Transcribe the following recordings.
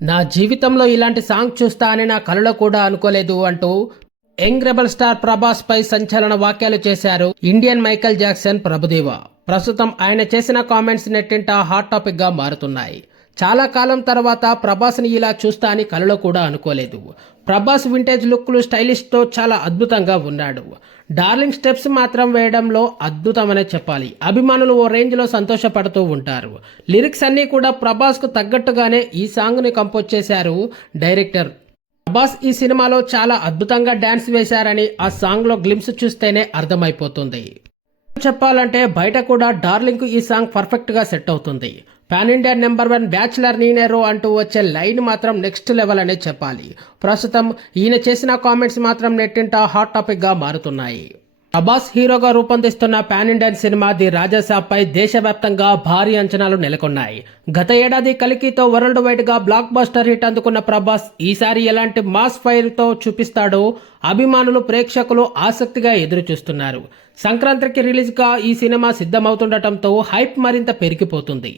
నా జీవితంలో ఇలాంటి సాంగ్ చూస్తా అని నా కలలో కూడా అనుకోలేదు అంటూ యంగ్ రెబల్ స్టార్ ప్రభాస్ పై సంచలన వ్యాఖ్యలు చేశారు ఇండియన్ మైకల్ జాక్సన్ ప్రభుదేవ. ప్రస్తుతం ఆయన చేసిన కామెంట్స్ నెట్టింట హాట్ టాపిక్గా మారుతున్నాయి. చాలా కాలం తర్వాత ప్రభాస్ని ఇలా చూస్తా అని కలలో కూడా అనుకోలేదు. ప్రభాస్ వింటేజ్ లుక్లు స్టైలిష్తో చాలా అద్భుతంగా ఉన్నాడు. డార్లింగ్ స్టెప్స్ మాత్రం వేయడంలో అద్భుతమనే చెప్పాలి. అభిమానులు ఓ రేంజ్లో సంతోషపడుతూ ఉంటారు. లిరిక్స్ అన్నీ కూడా ప్రభాస్కు తగ్గట్టుగానే ఈ సాంగ్ని కంపోజ్ చేశారు డైరెక్టర్. ప్రభాస్ ఈ సినిమాలో చాలా అద్భుతంగా డ్యాన్స్ వేశారని ఆ సాంగ్లో గ్లిమ్స్ చూస్తేనే అర్థమైపోతుంది. చెప్పాలంటే బయట కూడా డార్లింగ్ ఈ సాంగ్ పర్ఫెక్ట్గా సెట్ అవుతుంది. Pan India number one bachelor నీనేరో అంటూ వచ్చే లైన్ మాత్రం నెక్స్ట్ లెవెల్ అనే చెప్పాలి. ప్రస్తుతం ఈయన చేసిన కామెంట్స్ మాత్రం నెట్టింట హాట్ టాపిక్గా మారుతున్నాయి. ప్రభాస్ హీరోగా రూపొందిస్తున్న పాన్ ఇండియన్ సినిమా ది రాజాసాబ్పై దేశవ్యాప్తంగా భారీ అంచనాలు నెలకొన్నాయి. గత ఏడాది కలికితో వరల్డ్ వైడ్గా బ్లాక్ బస్టర్ హిట్ అందుకున్న ప్రభాస్ ఈసారి ఎలాంటి మాస్ ఫైర్తో చూపిస్తాడో అభిమానులు ప్రేక్షకులు ఆసక్తిగా ఎదురుచూస్తున్నారు. సంక్రాంతికి రిలీజ్గా ఈ సినిమా సిద్ధమవుతుండటంతో హైప్ మరింత పెరిగిపోతుంది.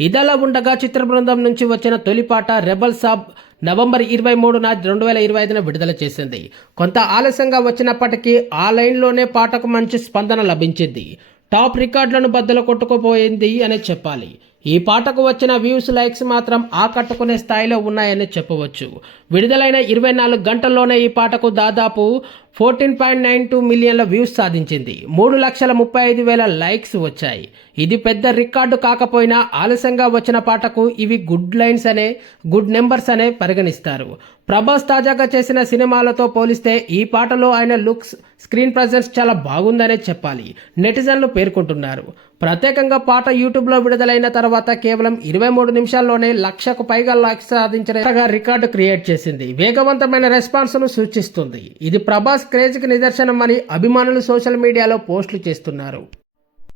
ఇదలా ఉండగా చిత్ర బృందం నుంచి వచ్చిన తొలి పాట రెబల్ సాబ్ నవంబర్ ఇరవై మూడున రెండు వేల ఇరవై ఐదున విడుదల చేసింది. కొంత ఆలస్యంగా వచ్చినప్పటికీ ఆ లైన్లోనే పాటకు మంచి స్పందన లభించింది. టాప్ రికార్డులను బద్దలు కొట్టుకుపోయింది అనే చెప్పాలి. ఈ పాటకు వచ్చిన వ్యూస్ లైక్స్ మాత్రం ఆకట్టుకునే స్థాయిలో ఉన్నాయని చెప్పవచ్చు. విడుదలైన ఇరవై నాలుగు గంటల్లోనే ఈ పాటకు దాదాపు ఫోర్టీన్ పాయింట్ నైన్ టూ మిలియన్ల వ్యూస్ సాధించింది. మూడు లక్షల ముప్పై ఐదు వేల లైక్స్ వచ్చాయి. ఇది పెద్ద రికార్డు కాకపోయినా ఆలస్యంగా వచ్చిన పాటకు ఇవి గుడ్ లైన్స్ అనే గుడ్ నెంబర్స్ అనే పరిగణిస్తారు. ప్రభాస్ తాజాగా చేసిన సినిమాలతో పోలిస్తే ఈ పాటలో ఆయన లుక్స్ స్క్రీన్ ప్రజెన్స్ చాలా బాగుందనే చెప్పాలి. నెటిజన్లు పేర్కొంటున్నారు. ప్రత్యేకంగా పాట యూట్యూబ్లో విడుదలైన తర్వాత కేవలం ఇరవై మూడు నిమిషాల్లోనే లక్షకు పైగా లైక్స్ సాధించిన రికార్డు క్రియేట్ చేసింది. వేగవంతమైన రెస్పాన్స్ను సూచిస్తుంది. ఇది ప్రభాస్ క్రేజ్కి నిదర్శనం అని అభిమానులు సోషల్ మీడియాలో పోస్టులు చేస్తున్నారు.